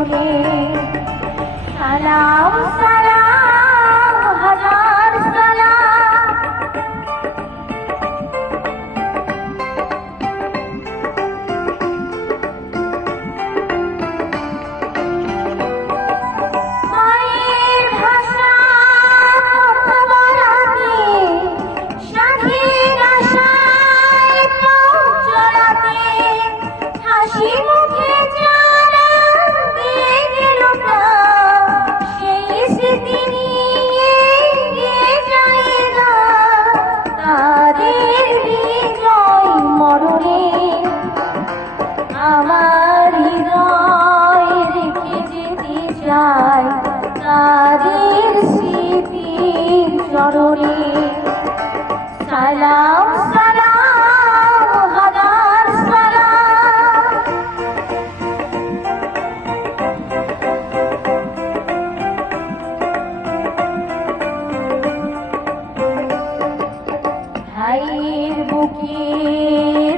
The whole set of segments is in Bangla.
স্মরণে সালাম সালাম হাজার সালাম। মায়ের ভাষা কথা বলাতে স্বাধীন আশায় পথ চলাতে হাসি মুখে জানান দিয়ে গেল প্রাণ, সেই স্মৃতি নিয়ে এগিয়ে যায় গান। তাদের বিজয় মরণে আমার হৃদয় রেখে যেতে চাই তাদের স্মৃতির চরণে সালাম সালাম হাজার সালাম। ভাইয়ের বুকে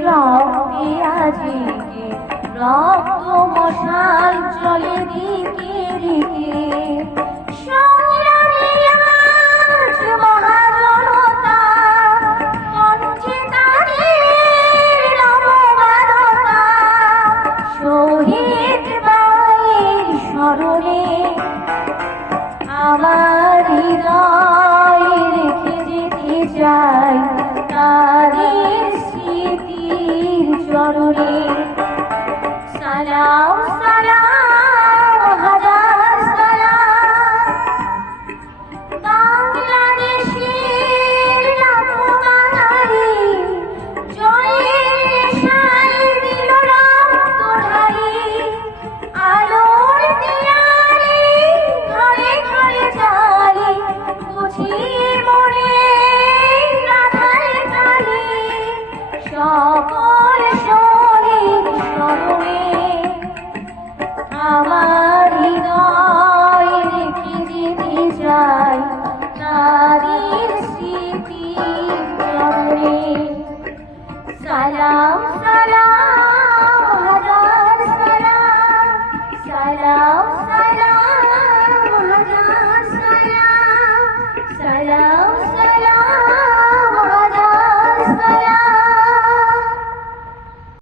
রক্তে আজকে রক্ত মশাল চলে দিকে দিকে। সংগ্রামী আজ মহাজনতা, কণ্ঠে তাদের নববারতা। শহীদ ভাইয়ের স্মরণে আমার হৃদয় রেখে যেতে চাই তাদের স্মৃতির চরণে সালাম সালাম হাজার সালাম। বাংলাদেশের লাখো বাঙালি জয়ের নেশায় দিল রক্ত ঢালি। আলোর দিয়ালে ঘরে ঘরে জ্বালি, বুঝিয়ে মনে রাধার কালি। সকল শহীদ স্মরণে আমার হৃদয় রেখে যেতে চাই তাদের স্মৃতি